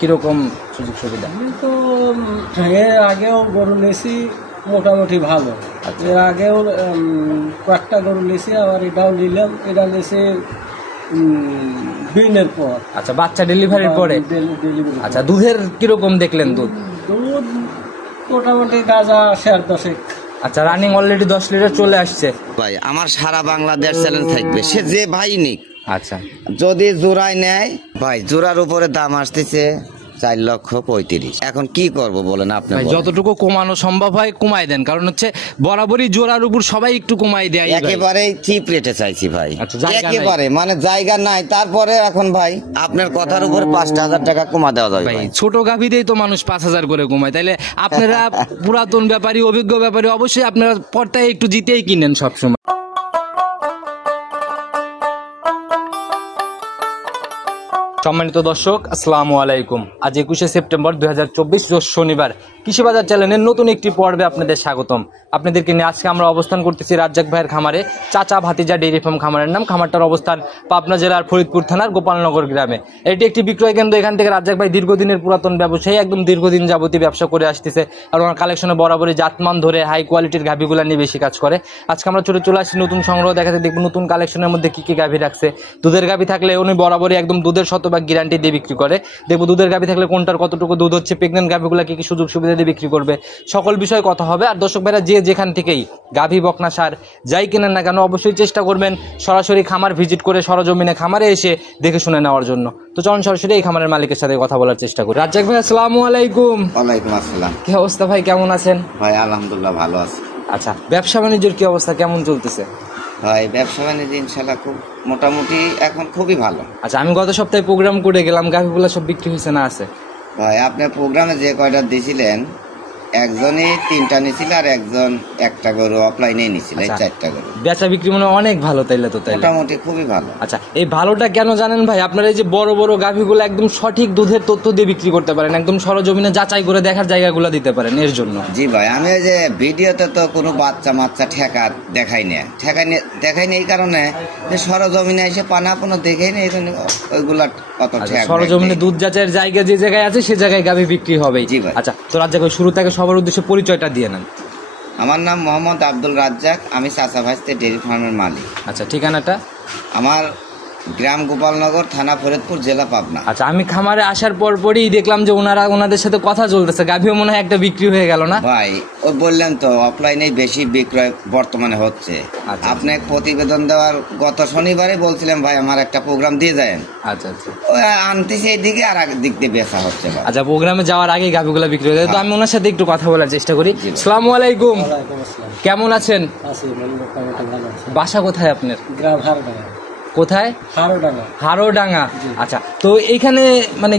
কিরকম সুযোগ সুবিধা? তো এর আগেও গরু নিয়েছি মোটামুটি ভালো। এর আগেও কয়েকটা গরু নিয়েছি, আবার এটাও নিলাম। এটা নিয়েছি বিনের পর। আচ্ছা, বাচ্চা ডেলিভারির পরে। আচ্ছা, দুধের কিরকম দেখলেন? দুধ মোটামুটি গাজা 10.5। আচ্ছা, রানিং অলরেডি 10 লিটার চলে আসছে। ভাই আমার সারা বাংলাদেশ চ্যালেঞ্জ থাকবে, সে যে ভাই নিক। আচ্ছা, যদি জোড়ায় নেয় ভাই, জোড়ার উপরে দাম আসতেছে 4,35,000। এখন কি করব বলেন আপনি? যতটুকু কমানো সম্ভব হয় কমাই দেন, কারণ হচ্ছে বরাবরই জোড়ার উপর সবাই একটু কমাই দেয়। একেবারে চিপ রেটে চাইছি ভাই, একেবারে মানে জায়গা নাই। তারপরে এখন ভাই আপনার কথার উপরে 5,000 টাকা কমা দেওয়া যাবে ভাই। ছোট গাভীতেই তো মানুষ 5,000 করে কমায়, তাইলে আপনারা পুরাতন ব্যাপারী, অভিজ্ঞ ব্যাপারী, অবশ্যই আপনারা পর্দায় একটু জিতেই কিনেন সবসময়। সম্মানিত দর্শক, আসসালামু আলাইকুম। আজ 21শে সেপ্টেম্বর 2024 রোজ শনিবার। কৃষি বাজার চ্যানেলের নতুন একটি পর্বে আপনাদের স্বাগতম। আপনাদেরকে নিয়ে আজকে আমরা অবস্থান করতেছি রাজ্জাক ভাইয়ের খামারে, চাচা ভাতিজা ডেইরি ফার্ম খামারের নাম। খামারটার অবস্থান পাবনা জেলার ফরিদপুর থানার গোপালনগর গ্রামে। এটি একটি বিক্রয় কেন্দ্র। এখান থেকে রাজ্জাক ভাই দীর্ঘদিনের পুরাতন ব্যবসায়ী, একদম দীর্ঘদিন যাবতীয় ব্যবসা করে আসতেছে। আর ওনার কালেকশনে বরাবরই জাতমান ধরে হাই কোয়ালিটির গাভীগুলা নিয়ে বেশি কাজ করে। আজকে আমরা চলে আসছি নতুন সংগ্রহ দেখাতে, দেখবো নতুন কালেকশনের মধ্যে কি কি গাভী রাখছে। দুধের গাভী থাকলে উনি বরাবরই একদম দুধের শতভাগ গ্যারান্টি দিয়ে বিক্রি করে। দেখবো দুধের গাভী থাকলে কোনটার কতটুকু দুধ হচ্ছে, প্রেগনেন্ট গাভীগুলা কি কি সুযোগ সুবিধা দিয়ে বিক্রি করবে, সকল বিষয়ে কথা হবে। আর দর্শক ভাইরা যে যেখান থেকেই গাভী বকনা সার যাই কেনেন না কেন, অবশ্যই চেষ্টা করবেন সরাসরি খামার ভিজিট করে সরজমিনে খামারে এসে দেখে শুনে নেওয়ার জন্য। তো চলুন সরাসরি এই খামারের মালিকের সাথে কথা বলার চেষ্টা করি। রাজ্জাক ভাই, আসসালামু আলাইকুম। ওয়ালাইকুম আসসালাম। কি অবস্থা ভাই, কেমন আছেন? ভাই আলহামদুলিল্লাহ ভালো আছি। আচ্ছা, ব্যবসা বাণিজ্যের কি অবস্থা, কেমন চলতেছে? ভাই ব্যবসা বাণিজ্য ইনশাল্লাহ খুব মোটামুটি এখন খুবই ভালো। আচ্ছা, আমি গত সপ্তাহে প্রোগ্রাম করে গেলাম, গাভীগুলা সব বিক্রি হয়েছে না আছে? ভাই আপনার প্রোগ্রামে যে কয়টা দিয়েছিলেন, একজনই 3টা নিয়েছিল আর একজন একটা গরু অফলাইনে নিয়েছিল, 4টা গরু। বেচা বিক্রি মনে অনেক ভালো তাইলে তো? তাইলে মোটামুটি খুবই ভালো। আচ্ছা, এই ভালোটা কেন জানেন ভাই? আপনারা এই যে বড় বড় গাভীগুলো একদম সঠিক দুধের তথ্য দিয়ে বিক্রি করতে পারেন, একদম সরজমিনে যাচাই করে দেখার জায়গাগুলো দিতে পারেন, এর জন্য। জি ভাই, আমি ওই যে ভিডিওতে তো কোনো বাচ্চা মাচ্চা দেখাই না এই কারণে যে সরজমিনে এসে পানা কোনো দেখেই না, এই জন্য ওইগুলা কত সরজমিনে দুধ যাচাইয়ের জায়গা যে জায়গায় আছে সে জায়গায় গাভী বিক্রি হবে। জি ভাই। আচ্ছা, তো রাজ্জাক ভাই শুরু থেকে সবার উদ্দেশ্যে পরিচয়টা দিয়ে নেন। আমার নাম মোহাম্মদ আব্দুল রাজ্জাক, আমি চাচা ভাইস্তে ডেইরি ফার্মের মালিক। আচ্ছা, ঠিকানাটা? আমার গ্রাম গোপালনগর, থানা ফরিদপুর, জেলা পাবনা। আচ্ছা, আমি খামারে আসার পরই দেখলাম যে ওনাদের সাথে কথা চলতেছে, গাভীও মনে হয় একটা বিক্রি হয়ে গেল না ভাই? ও বললেন তো অফলাইনে বেশি বিক্রয় বর্তমানে হচ্ছে। আপনি প্রতিবেদন দেওয়ার গত শনিবারে বলছিলেন ভাই আমার একটা প্রোগ্রাম দিয়ে যায়। আচ্ছা আচ্ছা, আনতেছে এইদিকে আর দিক দিয়ে বেচা হচ্ছে। আচ্ছা, প্রোগ্রামে যাওয়ার আগে গাভীগুলো বিক্রি হয়ে যায়। তো আমি ওনার সাথে একটু কথা বলার চেষ্টা করি। আসসালামু আলাইকুম, কেমন আছেন? বাসা কোথায় আপনার? গ্রাম হারোডাঙ্গা। কোথায়? হারোডাঙ্গা। আচ্ছা, তো এইখানে মানে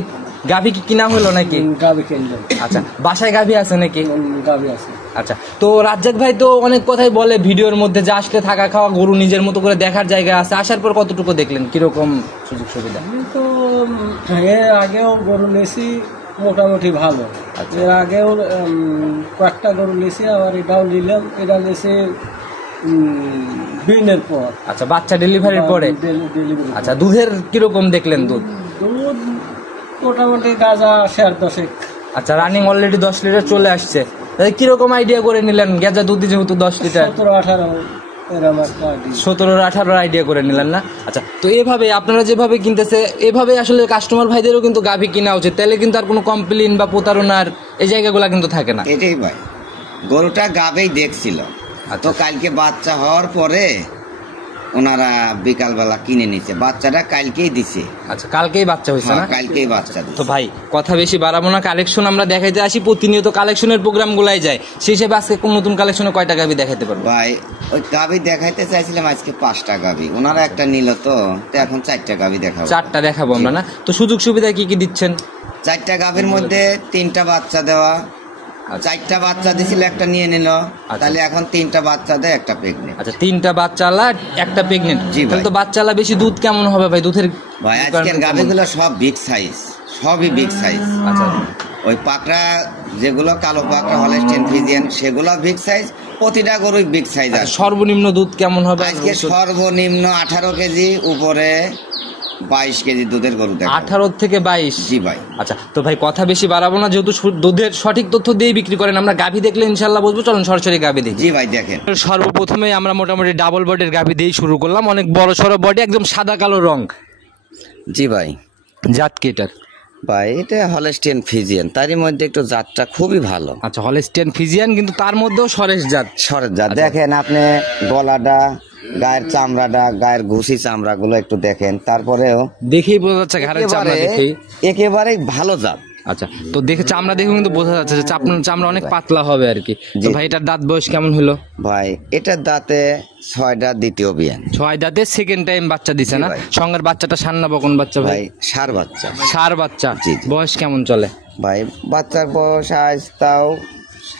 গাভী কি কিনা হলো নাকি? গাভী কিনলাম। আচ্ছা, বাসায় গাভী আছে নাকি? গাভী আছে। আচ্ছা, তো রাজ্জাক ভাই তো অনেক কথাই বলে ভিডিওর মধ্যে যে আসলে থাকা খাওয়া, গরু নিজের মতো করে দেখার জায়গা আছে। আসার পর কতটুকু দেখলেন, কিরকম সুযোগ সুবিধা? তো এর আগেও গরু নিয়েছি মোটামুটি ভালো। এর আগেও কয়েকটা গরু নিয়েছি, আবার এটাও নিলাম। এটা নিয়েছি বিনের পর। আচ্ছা, বাচ্চা ডেলিভারির পরে। আচ্ছা, দুধের কিরকম দেখলেন? দুধ মোটামুটি গাজা 10.5। আচ্ছা, রানিং অলরেডি 10 লিটার চলে আসছে। কিরকম আইডিয়া করে নিলেন? গেজা দুধ যেহেতু 10 লিটার, 17-18 আইডিয়া করে নিলেন না? আচ্ছা, তো এভাবে আপনারা যেভাবে কিনতেছে, এভাবে আসলে কাস্টমার ভাইদেরও কিন্তু গাভী কিনা উচিত, তাহলে কিন্তু আর কোনো কমপ্লেইন বা প্রতারণার এই জায়গাগুলো কিন্তু থাকে না। এটাই ভাই, গরুটা গাভী দেখছিল তো কালকে বাচ্চা হওয়ার পরে ওনারা বিকালবেলা কিনে নিচ্ছে, বাচ্চাটা কালকেই দিছে। আচ্ছা, কালকেই বাচ্চা হয়েছে না? কালকেই বাচ্চা দিছে। তো ভাই কথা বেশি বাড়াবো না, কালেকশন আমরা দেখাইতে আসি, প্রতিনিয়ত কালেকশনের প্রোগ্রাম গুলাই যায়, সেই হিসেবে আজকে কোন নতুন কালেকশনে কয়টা গাভী দেখাইতে পারবো? ভাই ওই গাভী দেখাইতে চাইছিলাম আজকে 5টা গাভী, ওনারা একটা নিল তো এখন 4টা গাভী দেখাবো। 4টা দেখাবো আমরা না? তো সুযোগ সুবিধা কি কি দিচ্ছেন? 4টা গাভীর মধ্যে 3টা বাচ্চা দেওয়া। 4টা বাচ্চা দিছিল, একটা নিয়ে নিল, তাহলে এখন 3টা বাচ্চা দেয়, একটা প্রেগনেন্ট। আচ্ছা, 3টা বাচ্চালা একটা প্রেগনেন্ট। তাহলে তো বাচ্চালা বেশি দুধ কেমন হবে ভাই? দুধের ভাই আজকের গাভীগুলো সব বিগ সাইজ, সবই বিগ সাইজ। আচ্ছা, ওই পাকড়া যেগুলো কালো পাকড়া হলস্টেইন ফ্রিজিয়ান সেগুলো বিগ সাইজ, প্রতিটা গরুই বিগ সাইজ আছে। সর্বনিম্ন দুধ কেমন হবে আজকে? সর্বনিম্ন 18 কেজি, উপরে 22 কেজি দুধের গরু দেখাবো। 18 থেকে 22। জি ভাই। আচ্ছা তো ভাই কথা বেশি বাড়াবো না, যেহেতু দুধের সঠিক তথ্য দিয়ে বিক্রি করেন, আমরা গাভী দেখলে ইনশাল্লাহ বুঝবো। চলুন সরাসরি গাভী দেখি। জি ভাই দেখেন। সর্বপ্রথমে আমরা মোটামুটি ডাবল বডির গাভী দিয়েই শুরু করলাম। অনেক বড় সড়ো বডি, একদম সাদা কালো রং। জি ভাই। জাত কি এটার? ভাই এটা হলস্টিয়ান ফিজিয়ান, তারই মধ্যে একটু জাতটা খুবই ভালো। আচ্ছা হলস্টিয়ান ফিজিয়ান, কিন্তু তার মধ্যেও সরেশ জাত। সরের জাত দেখেন আপনি, গলাটা, গায়ের চামড়াটা, গায়ের ঘুষি চামড়াগুলো একটু দেখেন, তারপরেও দেখেই বোঝা যাচ্ছে ঘাড়ের চামড়া দেখেই একেবারেই ভালো জাত। আচ্ছা তো দেখে চামড়া দেখে কিন্তু বোঝা যাচ্ছে যে চামড়া অনেক পাতলা হবে আর কি। তো ভাই এটার দাঁত বয়স কেমন হলো? ভাই এটার দাঁতে 6টা, দ্বিতীয় বিয়ান। 6 দাঁতে সেকেন্ড টাইম বাচ্চা দিছে না? সঙ্গের বাচ্চাটা সার না বকন বাচ্চা? ভাই সার বাচ্চা। সার বাচ্চা। জি। বয়স কেমন চলে? ভাই বাচ্চার বয়স আজ তাও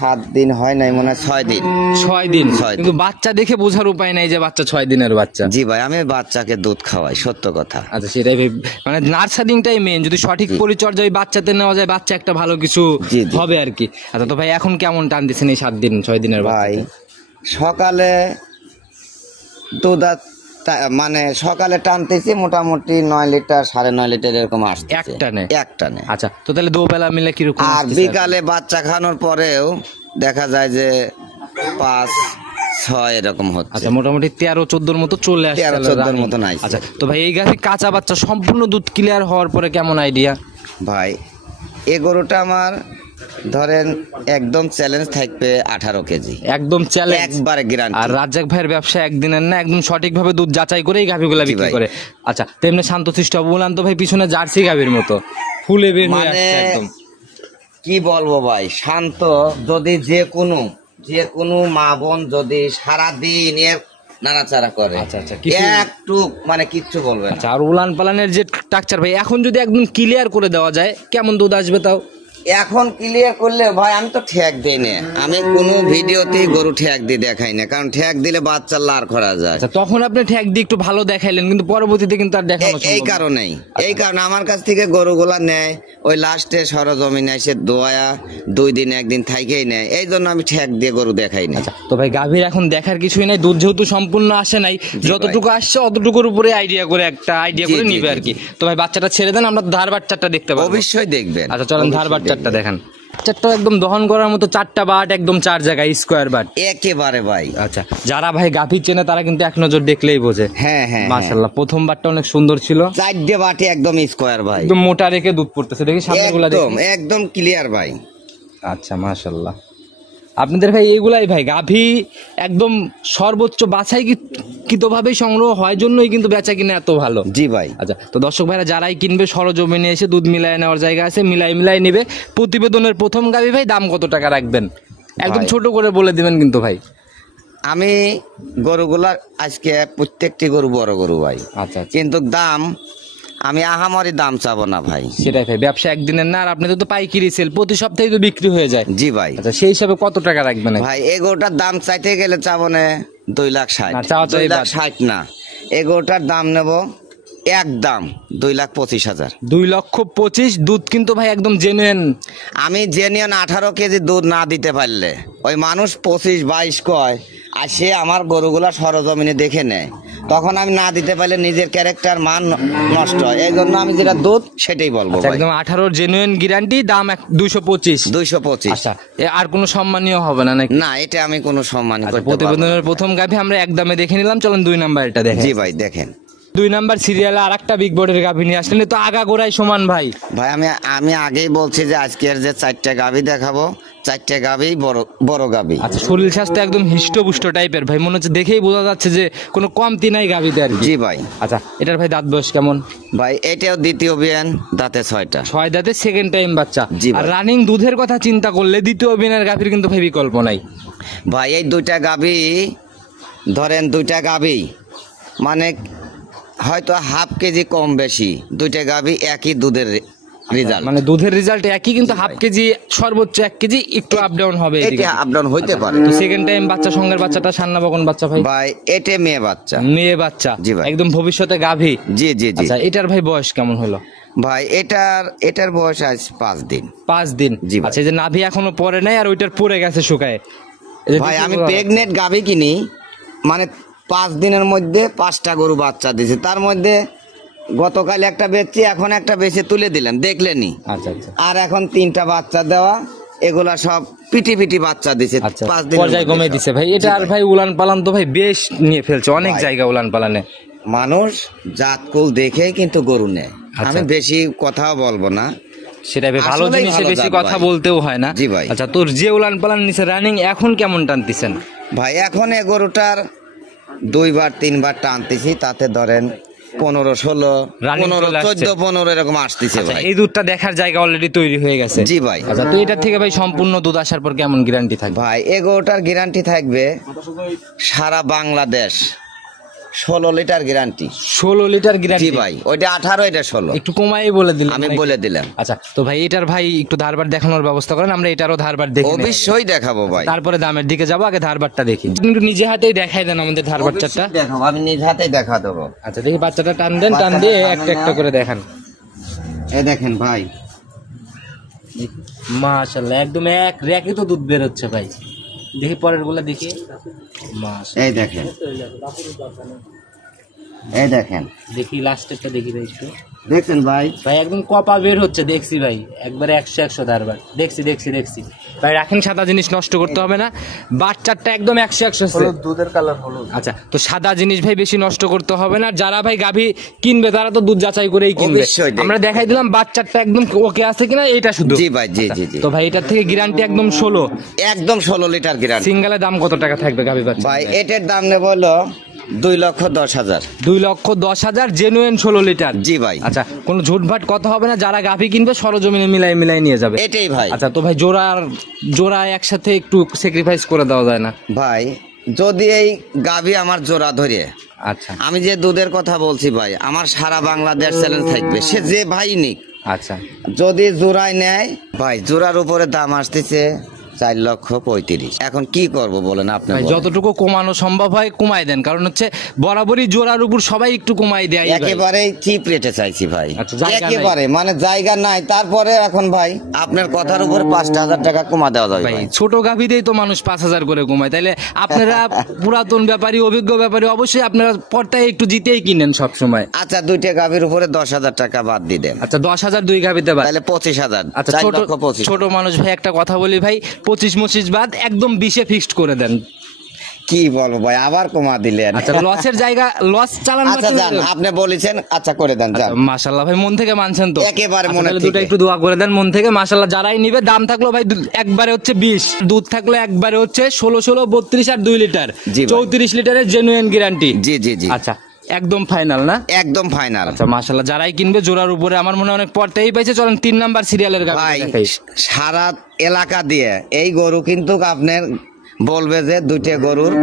7 দিন হয় নাই, মনে হয় 6 দিন। 6 দিন। কিন্তু বাচ্চা দেখে বোঝার উপায় নাই যে বাচ্চা 6 দিনের বাচ্চা। জি ভাই, আমি বাচ্চাকে দুধ খাওয়াই, সত্য কথা। আচ্ছা সেটাই ভাই, মানে নার্সারিংটাই মেন। যদি সঠিক পরিচর্যা ওই বাচ্চাতে নেওয়া যায়, বাচ্চা একটা ভালো কিছু হবে আর কি। আচ্ছা তো ভাই এখন কেমন টান দিচ্ছেন এই 7 দিন 6 দিনের? ভাই সকালে দুধ মানে সকালে টানতেছি মোটামুটি 9 লিটার 9.5 লিটার এরকম আসছে একটানে। আচ্ছা তো তাহলে দুবেলা মিলে কিরকম? আর বিকালে বাচ্চা খাওয়ানোর পরেও দেখা যায় যে 5-6 এরকম হচ্ছে। আচ্ছা মোটামুটি 13-14 মতো চলে আসছে। 13-14 মতো নাই। আচ্ছা তো ভাই এই গাভী কাঁচা বাচ্চা সম্পূর্ণ দুধ ক্লিয়ার হওয়ার পরে কেমন আইডিয়া? ভাই এই গরুটা আমার ধরেন একদম চ্যালেঞ্জ থাকবে 18 কেজি। একদম চ্যালেঞ্জ, একবারে গ্যারান্টি। আর রাজ্জাক ভাইয়ের ব্যবসা একদিনের না, একদম সঠিকভাবে দুধ যাচাই করে এই গাভীগুলো বিক্রি করে। আচ্ছা তেমনি শান্তশিষ্ট বললাম তো ভাই, পিছনে জার্সি গাভীর মতো ফুলে বের হয়ে আসছে একদম। কি বলবো ভাই, শান্ত যদি যে কোনো মা বোন যদি সারাদিন এর নাড়াচাড়া করে, আচ্ছা একটু মানে কিচ্ছু বলবে না। আচ্ছা আর উলান পালানের যে স্ট্রাকচার ভাই, এখন যদি একদম ক্লিয়ার করে দেওয়া যায় কেমন দুধ আসবে তাও? এখন ক্লিয়ার করলে ভাই আমি তো ঠেক দেই না, আমি কোনো ভিডিওতেই গরু ঠেক দিয়ে দেখাই না, কারণ ঠেক দিলে বাচ্চার লার করা যায়। তখন আপনি ঠেক দিয়ে একটু ভালো দেখাইলেন, কিন্তু পরবর্তীতে কিন্তু আর দেখানো সম্ভব না। এই কারণে আমার কাছ থেকে গরুগুলা নেয়, ওই লাস্টে সরজমিনে এসে দোয়া 2 দিন 1 দিন থাইকেই নেয়, এই জন্য আমি ঠেক দিয়ে গরু দেখাই না। তো ভাই গাভীর এখন দেখার কিছুই নাই, দুধ যেহেতু সম্পূর্ণ আসে নাই, যতটুকু আসছে অতটুকুর উপরে আইডিয়া করে নিবে আর কি। তো ভাই বাচ্চাটা ছেড়ে দেন, আমরা ধার বাচ্চাটা দেখতে পাবো। অবশ্যই দেখবেন। আচ্ছা চলেন ধার বাচ্চাটা দেখেন। বাচ্চাটা একদম দহন করার মতো, 4টা বাট একদম 4 জায়গায় স্কোয়ার বাট একেবারে ভাই। আচ্ছা যারা ভাই গাভী চেনে তারা কিন্তু এক নজর দেখলেই বোঝে। হ্যাঁ মাশাআল্লাহ প্রথম বাটটা অনেক সুন্দর ছিল। 4টে বাটি একদম স্কোয়ার ভাই, একদম মোটা রেখে দুধ পড়তেছে, দেখি সামনেগুলা একদম ক্লিয়ার ভাই। আচ্ছা মাশাআল্লাহ আপনাদের ভাই এইগুলাই ভাই গাভী একদম সর্বোচ্চ বাছাই কৃতভাবেই সংগ্রহ হয়, জন্যই কিন্তু বেচা কিনা এত ভালো। জি ভাই। আচ্ছা তো দর্শক ভাইরা যারাই কিনবে সরজমিনে এসে দুধ মিলাই নেওয়ার জায়গা আছে, মিলাই নেবে। প্রতিবেদনের প্রথম গাভী ভাই দাম কত টাকা রাখবেন একদম ছোট করে বলে দিবেন কিন্তু ভাই। আমি গরুগুলার আজকে প্রত্যেকটি গরু বড় গরু ভাই। আচ্ছা কিন্তু দাম আমি আহামরি দাম চাবো না ভাই। সেটাই ভাই, ব্যবসা একদিনের না, আর আপনি তো পাইকারি সেল, প্রতি সপ্তাহে তো বিক্রি হয়ে যায়। জি ভাই। আচ্ছা সেই হিসাবে কত টাকা রাখবেন ভাই? এই গরুটার দাম চাইতে গেলে চাবো না 2,60,000। 2,60,000 না, এই গরুটার দাম নেব একদম 2,25,000। 2,25,000 দুধ কিন্তু ভাই একদম জেনুইন। আমি জেনুইন 18 কেজি দুধ না দিতে পারলে ওই মানুষ 25-22 কয়, আর সে আমার গরুগুলা সরজমিনে দেখে নেয়, তখন আমি না দিতে পারলে নিজের ক্যারেক্টার মান নষ্ট হয়। এই জন্য আমি যেটা দুধ সেটাই বলবো। একদম 18 জেনুইন গ্যারান্টি, দাম 225। আচ্ছা আর কোনো সম্মানীয় হবে না নাকি? না, এটা আমি কোনো সম্মান করতে পারবো না। প্রতিবেদনের প্রথম গাভী আমরা একদমে দেখে নিলাম, চলেন 2 নাম্বার এটা দেখেন। জি ভাই দেখেন। 2 নাম্বার সিরিয়ালে আরেকটা বিগ বডির গাভী নিয়ে আসলেন, তো আগা গোড়াই সমান ভাই। ভাই আমি আগেই বলছি যে আজকের যে 4টে গাভী দেখাবো, 4টে গাভী বড় গাভী। আচ্ছা শরীর স্বাস্থ্য একদম হিষ্টপুষ্ট টাইপের ভাই, মনে হচ্ছে দেখেই বোঝা যাচ্ছে যে কোনো কমতি নাই গাভীতে আর কি। জি ভাই। আচ্ছা এটার ভাই দাঁত বয়স কেমন? ভাই এটাও দ্বিতীয় বিয়ান, দাঁতে 6টা। 6 দাঁতে সেকেন্ড টাইম বাচ্চা। জি ভাই। আর রানিং দুধের কথা চিন্তা করলে দ্বিতীয় বিয়ানের গাভীর কিন্তু ভাই বিকল্প নাই ভাই। এই 2টা গাভী ধরেন, 2টা গাভী মানে হয়তো হাফ কেজি কম বেশি, 2টা গাভী একই দুধের রেজাল্ট, মানে দুধের রেজাল্ট একই, কিন্তু হাফ কেজি সর্বোচ্চ 1 কেজি একটু আপ ডাউন হবে। এটা আপ ডাউন হইতে পারে। তো সেকেন্ড টাইম বাচ্চা, সঙ্গের বাচ্চাটা সান্না বকন বাচ্চা ভাই? ভাই এটা মেয়ে বাচ্চা। জি ভাই। একদম ভবিষ্যতে গাভী। জি। আচ্ছা এটার ভাই বয়স কেমন হলো? ভাই এটার বয়স আজ 5 দিন। 5 দিন। জি ভাই। আচ্ছা এই যে নাভি এখনো পরে নাই, আর ওইটার পরে গেছে শুকায়। ভাই আমি প্রেগনেন্ট গাভী কিনি, মানে 5 দিনের মধ্যে 5টা গরু বাচ্চা দিয়েছে, তার মধ্যে গতকাল একটা বেচছি, এখন একটা বেচে তুলে দিলাম, দেখলেনি। আচ্ছা আচ্ছা আর এখন 3টা বাচ্চা দেওয়া, এগুলা সব পিটি পিটি বাচ্চা দিছে, আচ্ছা 5 দিন পর্যায়ে কমে দিছে ভাই। এটা আর ভাই উলান পালান তো ভাই বেশ নিয়ে ফেলছে অনেক ভাই। জায়গা উলান পালানে। মানুষ জাতকুল দেখেই কিন্তু গরু নেয়। আচ্ছা। আমি বেশি কথাও বলবো না, সেটাই ভাই, ভালো আসলেই জিনিসে ভালো বেশি জাত কথা ভাই। বলতেও হয় না। জি ভাই। আচ্ছা তোর যে উলান পালান নিচে রানিং এখন কেমন টানতেছেন? ভাই এখন এ গরুটার 2বার 3বার টানতেছি, তাতে ধরেন 15, 16, Running 15, চলে আসছে। 14, 15 এরকম আসতেছে আচ্ছা ভাই। এই দুধটা দেখার জায়গা অলরেডি তৈরি হয়ে গেছে। জি ভাই। আচ্ছা তো এটার থেকে ভাই সম্পূর্ণ দুধ আসার পর কেমন গ্যারান্টি থাকবে? ভাই এ গরুটার গ্যারান্টি থাকবে সারা বাংলাদেশ 16 লিটার গ্যারান্টি। 16 লিটার জি গ্যারান্টি? ভাই, ওইটা 18, এটা 16 একটু কমাই বলে দিলাম আমি বলে দিলাম। আচ্ছা তো ভাই এটার ভাই একটু ধারবার দেখানোর ব্যবস্থা করেন, আমরা এটারও ধারবার দেখে নেব। অবশ্যই দেখাবো ভাই। তারপরে দামের দিকে যাবো, আগে ধারবারটা দেখি। কিন্তু নিজে হাতেই দেখাই দেন আমাদের ধারবারটা। দেখাবো, আমি নিজ হাতে দেখা দেবো। আচ্ছা দেখি বাচ্চাটা টান দেন, টান দিয়ে একটা একটা করে দেখান। এই দেখেন ভাই, মাশাআল্লাহ একদম এক রেখে তো দুধ বের হচ্ছে ভাই। দেখি পরের গুলা দেখি। মাশাআল্লাহ এই দেখেন, এই দেখেন, দেখি লাস্টেরটা দেখি ভাই একটু। দেখছেন ভাই? ভাই একদম কপা বের হচ্ছে, দেখছি ভাই একবারে 100 ধারবার। দেখছি ভাই, রাখেন, সাদা জিনিস নষ্ট করতে হবে না। বাচ্চাটা একদম 100 দুধের কালার হলো। আচ্ছা তো সাদা জিনিস ভাই বেশি নষ্ট করতে হবে না। যারা ভাই গাভী কিনবে তারা তো দুধ যাচাই করেই কিনবে। অবশ্যই দেখবে। আমরা দেখাই দিলাম বাচ্চাটা একদম ওকে আছে কিনা এটা শুধু। জি ভাই, জি জি জি। তো ভাই এটার থেকে গ্যারান্টি একদম 16। একদম 16 লিটার গ্যারান্টি। সিঙ্গেলের দাম কত টাকা থাকবে গাভী বাচ্চা? ভাই এটার দাম নেব হলো 2,10,000। 2,10,000 জেনুইন 16 লিটার। জি ভাই। আচ্ছা কোনো ঝুটভাট কথা হবে না, যারা গাভী কিনবে সরজমিনে মিলাই নিয়ে যাবে। এটাই ভাই। আচ্ছা তো ভাই জোড়া একসাথে একটু স্যাক্রিফাইস করে দেওয়া যায় না? ভাই যদি এই গাভী আমার জোড়া ধরে, আচ্ছা আমি যে দুধের কথা বলছি ভাই, আমার সারা বাংলাদেশ চ্যালেঞ্জ থাকবে, সে যে ভাই নিক। আচ্ছা যদি জোড়ায় নেয় ভাই, জোড়ার উপরে দাম আসতেছে 4,35,000। এখন কি করব বলেন আপনি? ভাই যতটুকু কমানো সম্ভব হয় কমাই দেন, কারণ হচ্ছে বরাবরই জোড়ার উপর সবাই একটু কমাই দেয়। একেবারে চিপ রেটে চাইছি ভাই, আচ্ছা, জায়গা নাই। একেবারে মানে জায়গা নাই। তারপরে এখন ভাই আপনার কথার উপর 5,000 টাকা কমা দেওয়া যাবে ভাই ভাই। ছোট গাভীতেই তো মানুষ 5,000 করে কমায়, তাইলে আপনারা পুরাতন ব্যাপারী অভিজ্ঞ ব্যাপারী অবশ্যই আপনারা পর্তায় একটু জিতেই কিনেন সব সময়। আচ্ছা 2টা গাভীর উপরে 10,000 টাকা বাদ দিয়ে দেন, আচ্ছা 10,000 দুই গাভীতে বাদ। তাহলে 25,000। আচ্ছা ছোট মানুষ ভাই একটা কথা বলি ভাই, 25 বাদ একদম 20-এ ফিক্সড করে দেন। কি বলবো ভাই, আবার কমা দিলেন। আচ্ছা লসের জায়গা লস চালান। আচ্ছা যান, আপনি বলেছেন, আচ্ছা করে দেন যান। মাশাআল্লাহ ভাই মন থেকে মানছেন তো? একেবারে আচ্ছা, মনে তাহলে থেকে। দুটো একটু দোয়া করে দেন মন থেকে। মাশাআল্লাহ যারাই নিবে, দাম থাকলো ভাই একবারে হচ্ছে 20, দুধ থাকলো একবারে হচ্ছে 16, 32 আর 2 লিটার, জি ভাই। 34 লিটারের জেনুইন গ্যারান্টি। জি জি জি, আচ্ছা একদম ফাইনাল না? একদম ফাইনাল। আচ্ছা মাশাআল্লাহ যারাই কিনবে জোড়ার উপরে আমার মনে হয় অনেক পড়তেই পাইছে। চলেন 3 নাম্বার সিরিয়ালের গাভী ভাই দেখাই। সারা এলাকা দিয়ে এই গরু কিন্তু আপনার বলবে যে 2টা গরুর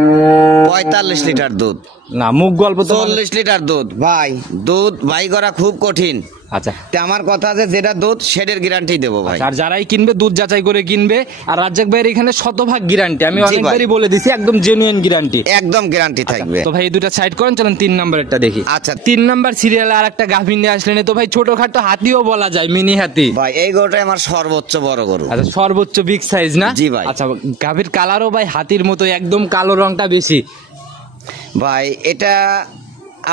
45 লিটার দুধ, না মুখ গল্প তো 40 লিটার দুধ। ভাই দুধ ভাই করা খুব কঠিন। আচ্ছা তে আমার কথা আছে, যেটা দুধ সেটার গ্যারান্টি দেবো ভাই। আর যারাই কিনবে দুধ যাচাই করে কিনবে। আর রাজ্জাক ভাইয়ের এখানে 100% গ্যারান্টি, আমি জি ভাই। অনেকবারই বলে দিছি একদম জেনুইন গ্যারান্টি। একদম গ্যারান্টি থাকবে। তো ভাই এই দুটা সাইড করেন, চলেন 3 নাম্বারটা দেখি। আচ্ছা 3 নাম্বার সিরিয়ালে আর একটা গাভী নিয়ে আসলেন, তো ভাই ছোটখাটো হাতিও বলা যায়, মিনি হাতি। ভাই এই গরুটাই আমার সর্বোচ্চ বড় গরু। আচ্ছা সর্বোচ্চ বিগ সাইজ না? জি ভাই। আচ্ছা গাভীর কালারও ভাই হাতির মতো, একদম কালো রংটা বেশি। ভাই এটা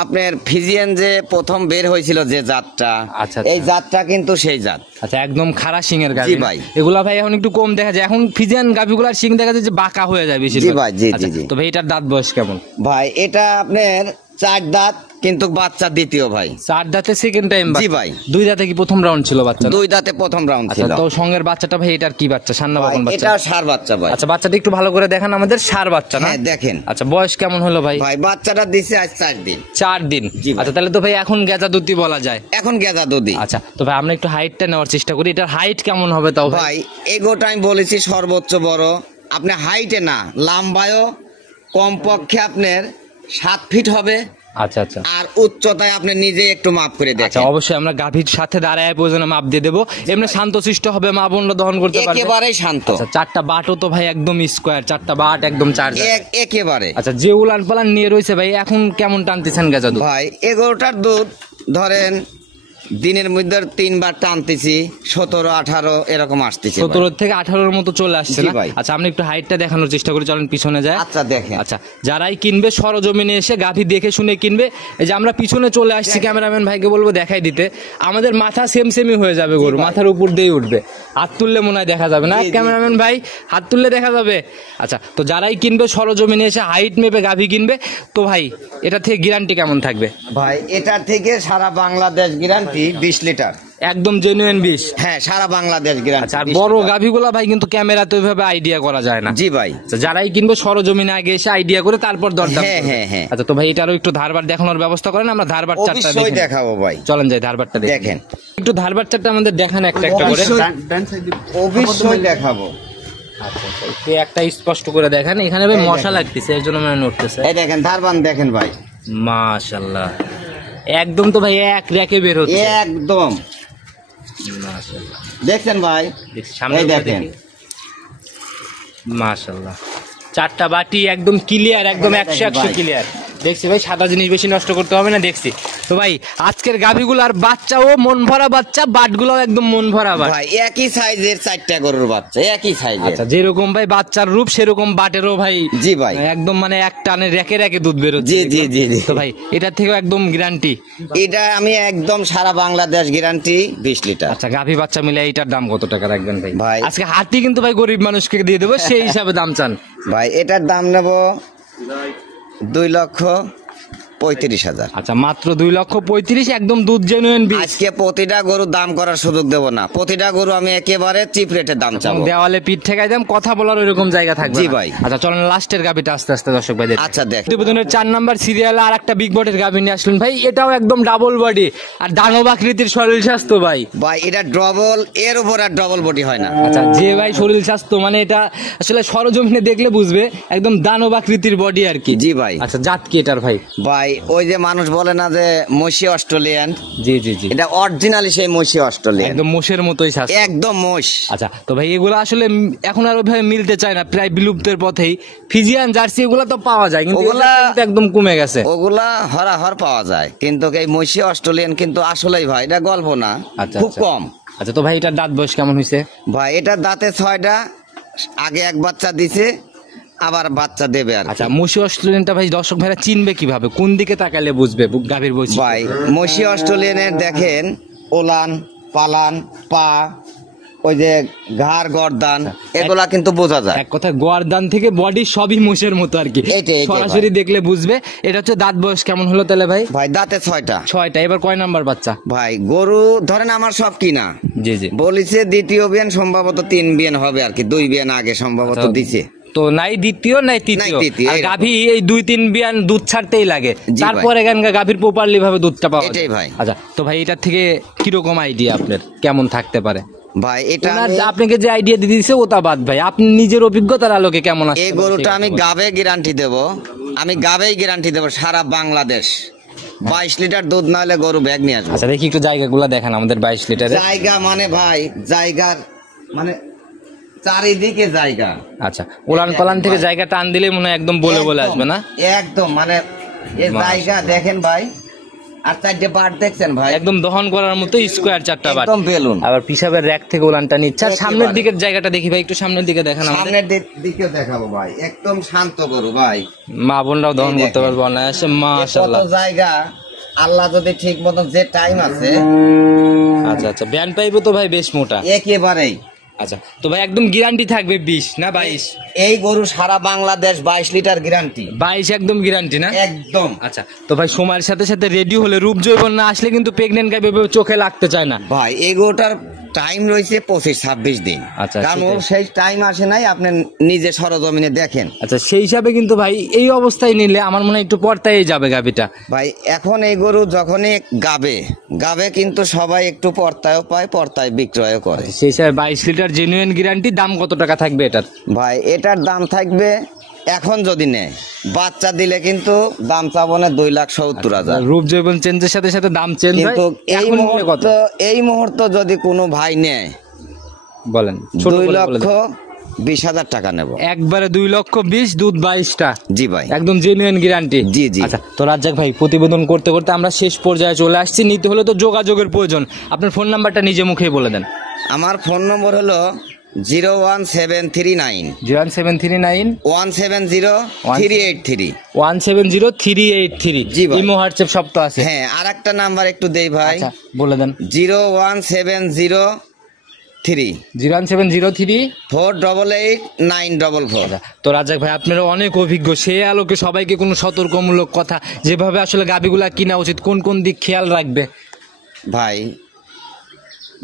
আপনার ফিজিয়ান যে প্রথম বের হয়েছিল যে জাতটা, আচ্ছা, এই জাতটা কিন্তু সেই জাত। আচ্ছা একদম খাড়া সিংয়ের গাভী। জি ভাই। এগুলা ভাই এখন একটু কম দেখা যায়, এখন ফিজিয়ান গাভীগুলার সিং দেখা যায় যে বাঁকা হয়ে যায় বেশি। জি ভাই, জি, জি, জি। তো ভাই এটার দাঁত বয়স কেমন? ভাই এটা আপনার 4 দাঁত, কিন্তু বাচ্চা দ্বিতীয় ভাই। 4 দাঁতে সেকেন্ড টাইম? জি ভাই। 2 দাঁতে কি প্রথম রাউন্ড ছিল বাচ্চা? 2 দাঁতে প্রথম রাউন্ড আচ্ছা ছিল। তো সঙ্গের বাচ্চাটা ভাই এটার কি বাচ্চা, সান্না ভাই, বাবন বাচ্চা? এটা ষাঁড় বাচ্চা ভাই। আচ্ছা বাচ্চাটা একটু ভালো করে দেখান আমাদের, ষাঁড় বাচ্চা না? হ্যাঁ দেখেন। আচ্ছা বয়স কেমন হলো ভাই? ভাই বাচ্চাটা দিছে আজ 4 দিন। 4 দিন। জি ভাই। আচ্ছা তাহলে তো ভাই এখন গেজা দুধি বলা যায়। এখন গেজা দুধি। আচ্ছা তো ভাই আমরা একটু হাইটটা নেওয়ার চেষ্টা করি, এটার হাইট কেমন হবে তাও ভাই? ভাই এগোটা আমি বলেছি সর্বোচ্চ বড়, আপনি হাইটে না লম্বায়ও কমপক্ষে আপনার 7 ফিট হবে। আচ্ছা আচ্ছা আর উচ্চতায় আপনি নিজে একটু মাপ করে আচ্ছা দেখেন। অবশ্যই আমরা গাভীর সাথে দাঁড়ায় প্রয়োজনে মাপ দিয়ে দেবো। এমনি শান্তশিষ্ট হবে, মা বোনরা দহন করতে পারবে। একেবারেই শান্ত। আচ্ছা 4টা বাটও তো ভাই একদম স্কোয়ার, 4টা বাট একদম 4 একেবারে। আচ্ছা যে উলান পালান নিয়ে রয়েছে ভাই এখন কেমন টানতেছেন গেজা দুধ? ভাই এগোটার দুধ ধরেন দিনের মধ্যে 3 বার টানতেছি, 17, 18 এরকম আসতেছে। 17 থেকে 18-র মতো চলে আসছে জি না? ভাই। আচ্ছা, আপনি একটু হাইটটা দেখানোর চেষ্টা করি, চলেন পিছনে যায়। আচ্ছা দেখেন। আচ্ছা, যারাই কিনবে সরজমিনে এসে গাভী দেখে শুনে কিনবে। এই যে আমরা পিছনে চলে আসছি, ক্যামেরাম্যান ভাইকে বলবো দেখাই দিতে। আমাদের মাথা সেম সেমই হয়ে যাবে, গরু মাথার উপর দিয়ে উঠবে, হাত তুললে মনে হয় দেখা যাবে না ক্যামেরাম্যান ভাই? হাত তুললে দেখা যাবে। আচ্ছা, তো যারাই কিনবে সরজমিনে এসে হাইট মেপে গাভী কিনবে। তো ভাই, এটা থেকে গ্যারান্টি কেমন থাকবে? ভাই এটার থেকে সারা বাংলাদেশ গ্যারান্টি 20 লিটার, একদম জেনুইন 20? হ্যাঁ সারা বাংলাদেশ গ্যারান্টি। আচ্ছা, আর বড় গাভীগুলা ভাই কিন্তু ক্যামেরাতে ওইভাবে আইডিয়া করা যায় না। জি ভাই। আচ্ছা, যারাই কিনবে সরজমিনে আগে এসে আইডিয়া করে তারপর দরদাম হ্যাঁ, করবে। হ্যাঁ, হ্যাঁ। আচ্ছা, তো ভাই এটারও একটু ধারবার দেখানোর ব্যবস্থা করেন, আমরা ধারবার চারটা অবশ্যই দেখাবো ভাই। চলেন যাই ধারবারটা দেখেন। একটু ধারবার চারটা আমাদের দেখান একটা একটা করে। অবশ্যই দেখাবো। আচ্ছা আচ্ছা, একটু একটা স্পষ্ট করে দেখেন। এখানে ভাই এই মশা দেখেন। লাগতেছে, এর জন্য মানে নড়তেছে। এই দেখেন ধারবান দেখেন ভাই, মাশাআল্লাহ, একদম তো ভাই এক রেখে বের হচ্ছে। একদম মাশাআল্লাহ, দেখছেন ভাই, দেখছি সামনে এই দেখেন। মাশাআল্লাহ, চারটা বাটি একদম ক্লিয়ার, একদম 100 ক্লিয়ার। দেখছি ভাই, সাদা জিনিস বেশি নষ্ট করতে হবে না, দেখছি। তো ভাই আজকের গাভীগুলার বাচ্চাও মন ভরা বাচ্চা, বাটগুলোও একদম মন ভরা বাট। ভাই একই সাইজের 4টা গরুর বাচ্চা, একই সাইজের। আচ্ছা, যেরকম ভাই বাচ্চার রূপ সেরকম বাটেরও ভাই। জি ভাই। একদম মানে এক টানে রেখে রেখে দুধ বেরোচ্ছে। জি জি জি জি। তো ভাই এটার থেকেও একদম গ্যারান্টি? এটা আমি একদম সারা বাংলাদেশ গ্যারান্টি 20 লিটার। আচ্ছা, গাভী বাচ্চা মিলে এইটার দাম কত টাকা রাখবেন ভাই? ভাই আজকে হাতি কিন্তু ভাই গরিব মানুষকে দিয়ে দেবো, সেই হিসাবে দাম চান। ভাই এটার দাম নেব 2,35,000। আচ্ছা, মাত্র 2,35,000, একদম দুধ জেনুইন বীজ। আজকে প্রতিটা গরুর দাম করার সুযোগ দেব না, প্রতিটা গরু আমি একেবারে চিপ রেটের দাম চাবো। দেওয়ালে পিঠ ঠেকাই দাম, কথা বলার ওইরকম জায়গা থাকবে জি না। ভাই। আচ্ছা, চলেন লাস্টের গাভিটা আস্তে আস্তে দর্শক ভাই দেখি। আচ্ছা দেখ। প্রতিবেদনের 4 নাম্বার সিরিয়ালে আর একটা বিগ বটের গাভি নিয়ে আসলেন ভাই। এটাও একদম ডাবল বডি আর দানব আকৃতির শরীর স্বাস্থ্য ভাই। ভাই এটা ডবল, এর উপর আর ডবল বডি হয় না। আচ্ছা, যে ভাই শরীর স্বাস্থ্য মানে এটা আসলে সরজমিনে দেখলে বুঝবে, একদম দানব আকৃতির বডি আর কি। জি ভাই। আচ্ছা, জাত কি এটার ভাই? ভাই ওই যে মানুষ বলে না যে মসি অস্ট্রেলিয়ান, জি জি জি, এটা অরিজিনালি সেই মসি অস্ট্রেলিয়ান, একদম মোষের মতোই স্বাস্থ্য, একদম মোষ। আচ্ছা, তো ভাই এগুলো আসলে এখন আর ওইভাবে মিলতে চায় না, প্রায় বিলুপ্তের পথেই। ফিজিয়ান জার্সি এগুলো তো পাওয়া যায়, কিন্তু ওগুলা কিন্তু একদম কমে গেছে। ওগুলা হরাহর পাওয়া যায়, কিন্তু এই মসি অস্ট্রেলিয়ান কিন্তু আসলেই ভাই এটা গল্প না, আচ্ছা, খুব আচ্ছা। কম। আচ্ছা, তো ভাই এটার দাঁত বয়স কেমন হয়েছে? ভাই এটার দাঁতে 6টা, আগে এক বাচ্চা দিছে, আবার বাচ্চা দেবে আর কি। আচ্ছা, মসি অস্ট্রেলিয়ানটা ভাই দর্শক ভাইরা চিনবে কিভাবে, কোন দিকে তাকালে বুঝবে গাভীর বৈশিষ্ট্য? ভাই মসি অস্ট্রেলিয়ানের দেখেন ওলান পালান পা, ওই যে ঘাড় গর্দান, এগুলা কিন্তু বোঝা যায়। এক কথা গোয়ারদান থেকে বডি সবই মোষের মতো আর কি, এইটাই সরাসরি দেখলে বুঝবে। এটা হচ্ছে দাঁত বয়স কেমন হলো তাহলে ভাই? ভাই দাঁতে 6টা। 6টা। এবার কয় নাম্বার বাচ্চা? ভাই গরু ধরেন আমার সব কিনা, জি জি, বলিছে দ্বিতীয় বিয়ান সম্ভবত 3 বিয়ান হবে আর কি, 2 বিয়ান আগে সম্ভবত আচ্ছা। দিছে। তো নাই দ্বিতীয় নাই তৃতীয়, নাই তৃতীয়, আর এরকম। গাভী এই 2-3 বিয়ান দুধ ছাড়তেই লাগে, জি তারপরে এখানকার গাভীর প্রপারলি ভাবে দুধটা পাওয়া যায়। এটাই ভাই। আচ্ছা, তো ভাই এটার থেকে কিরকম আইডিয়া আপনার কেমন থাকতে পারে? ভাই এটা ওনার আপনাকে যে আইডিয়া দিয়ে দিয়েছে ওটা বাদ ভাই, আপনি নিজের অভিজ্ঞতার আলোকে কেমন আছে? এই গরুটা আমি গাবে গ্যারান্টি দেব, আমি গাবেই গ্যারান্টি দেব সারা বাংলাদেশ 22 লিটার দুধ না হলে গরু ব্যাগ নিয়ে আসবে। আচ্ছা, দেখি একটু জায়গাগুলো দেখেন আমাদের 22 লিটারে। জায়গা মানে ভাই জায়গার মানে চারিদিকে জায়গা। আচ্ছা, ওলান পালান থেকে জায়গা টান দিলে মনে হয় একদম বলে বলে আসবে না? একদম মানে এই জায়গা দেখেন ভাই, আর 4টে পাট দেখছেন ভাই, একদম দহন করার মতো স্কোয়ার 4টা বাট, একদম বেলুন। আবার পিছাবের র্যাক থেকে ওলানটা নিচ্ছে। আর সামনের দিকের জায়গাটা দেখি ভাই, একটু সামনের দিকে দেখেন আমাদের। সামনের দিকে দেখাবো ভাই, একদম শান্ত গরু ভাই, মা বোনরাও দহন এই করতে দেখেন। পারবো অনায়াসে, কত মাশাআল্লাহ। জায়গা, আল্লাহ যদি ঠিক মতো যে টাইম আছে। আচ্ছা আচ্ছা, ব্যান্ড পাইবো তো ভাই বেশ মোটা একেবারেই। আচ্ছা, তো ভাই একদম গ্যারান্টি থাকবে 20 না 22? এই গরু সারা বাংলাদেশ 22 লিটার গ্যারান্টি, 22 একদম গ্যারান্টি না? একদম। আচ্ছা, তো ভাই সময়ের সাথে সাথে রেডি হলে রূপ জৈবন না আসলে কিন্তু প্রেগনেন্ট গাই চোখে লাগতে চায় না ভাই এই গরুটার টাইম রয়েছে 25-26 দিন। আচ্ছা, কারণ সেটাই। ওর সেই টাইম আসে নাই, আপনি নিজে সরজমিনে দেখেন। আচ্ছা, সেই হিসাবে কিন্তু ভাই এই অবস্থায় নিলে আমার মনে হয় একটু পর্তায় যাবে গাবিটা ভাই এখন এই গরু যখনই গাবে গাবে কিন্তু সবাই একটু পর্তায়ও পায়, পর্তায় বিক্রয়ও করে। সেই হিসাবে 22 লিটার জেনুইন গ্যারান্টি। দাম কত টাকা থাকবে এটার? ভাই এটার দাম থাকবে এখন যদি নেয় বাচ্চা দিলে কিন্তু দাম চাবো না 2,70,000। রূপ জৈবন চেঞ্জের সাথে সাথে দাম চেঞ্জ হয়। কিন্তু এই এখন নিলে কত মুহূর্ত যদি কোনো ভাই নেয় বলেন, ছোট করে বলে দেন। 20,000 টাকা নেব। একবারে 2,20,000, দুধ 22টা, জি ভাই। একদম জেনুইন গ্যারান্টি। জি জি। আচ্ছা, তো রাজ্জাক ভাই প্রতিবেদন করতে করতে আমরা শেষ পর্যায়ে চলে আসছি। নিতে হলে তো যোগাযোগের প্রয়োজন। আপনার ফোন নাম্বারটা নিজে মুখেই বলে দেন। আমার ফোন নম্বর হলো 01739 01739 170 383। 170-383। জি ভাই। ইমো হোয়াটসঅ্যাপ সব তো আছে। হ্যাঁ, আর একটা নাম্বার একটু দেই ভাই। আচ্ছা, বলে দেন। 01703 01703। 488 944। তো রাজ্জাক ভাই আপনারা অনেক অভিজ্ঞ, সেই আলোকে সবাইকে কোনো সতর্কমূলক কথা, যেভাবে আসলে গাবিগুলা কিনা উচিত, কোন কোন দিক খেয়াল রাখবে? ভাই,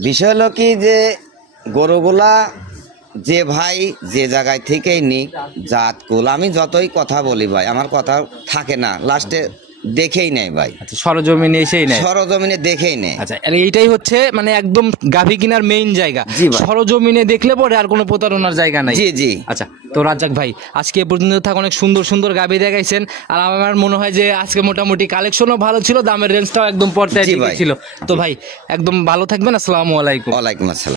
বিষয় হলো কি যে গরুগুলা যে ভাই যে জায়গায় থেকেই নিক জাত কুল, আমি যতই কথা বলি ভাই আমার কথা থাকে না, লাস্টে দেখেই নেয় ভাই, আচ্ছা, সরজমিনে এসেই নেয়। সরজমিনে দেখেই নেয়। আচ্ছা, আর এইটাই হচ্ছে মানে একদম গাভী কেনার মেইন জায়গা। জি ভাই। সরজমিনে দেখলে পরে আর কোনো প্রতারণার জায়গা নাই। জি জি। আচ্ছা, তো রাজ্জাক ভাই আজকে এ পর্যন্ত থাক, অনেক সুন্দর সুন্দর গাভী দেখাইছেন। আর আমার মনে হয় যে আজকে মোটামুটি কালেকশনও ভালো ছিল, দামের রেঞ্জটাও একদম পর্যায়ে জি ভাই। ছিল। তো ভাই একদম ভালো থাকবেন। আসসালামু আলাইকুম। ওয়ালাইকুম আসসালাম।